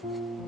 Thank you.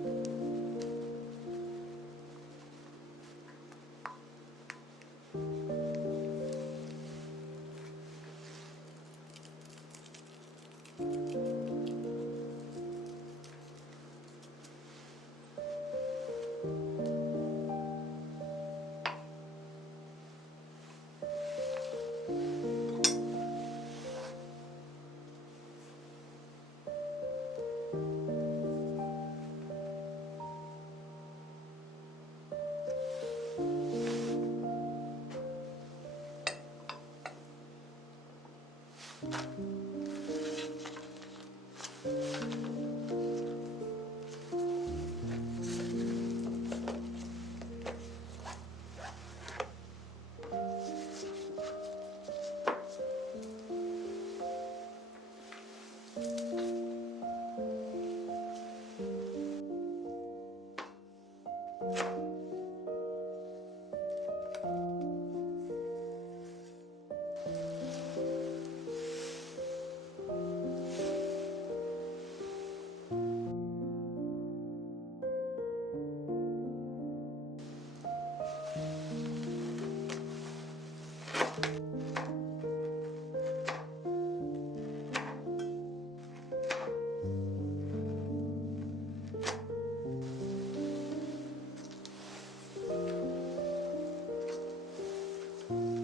Thank you. Thank you.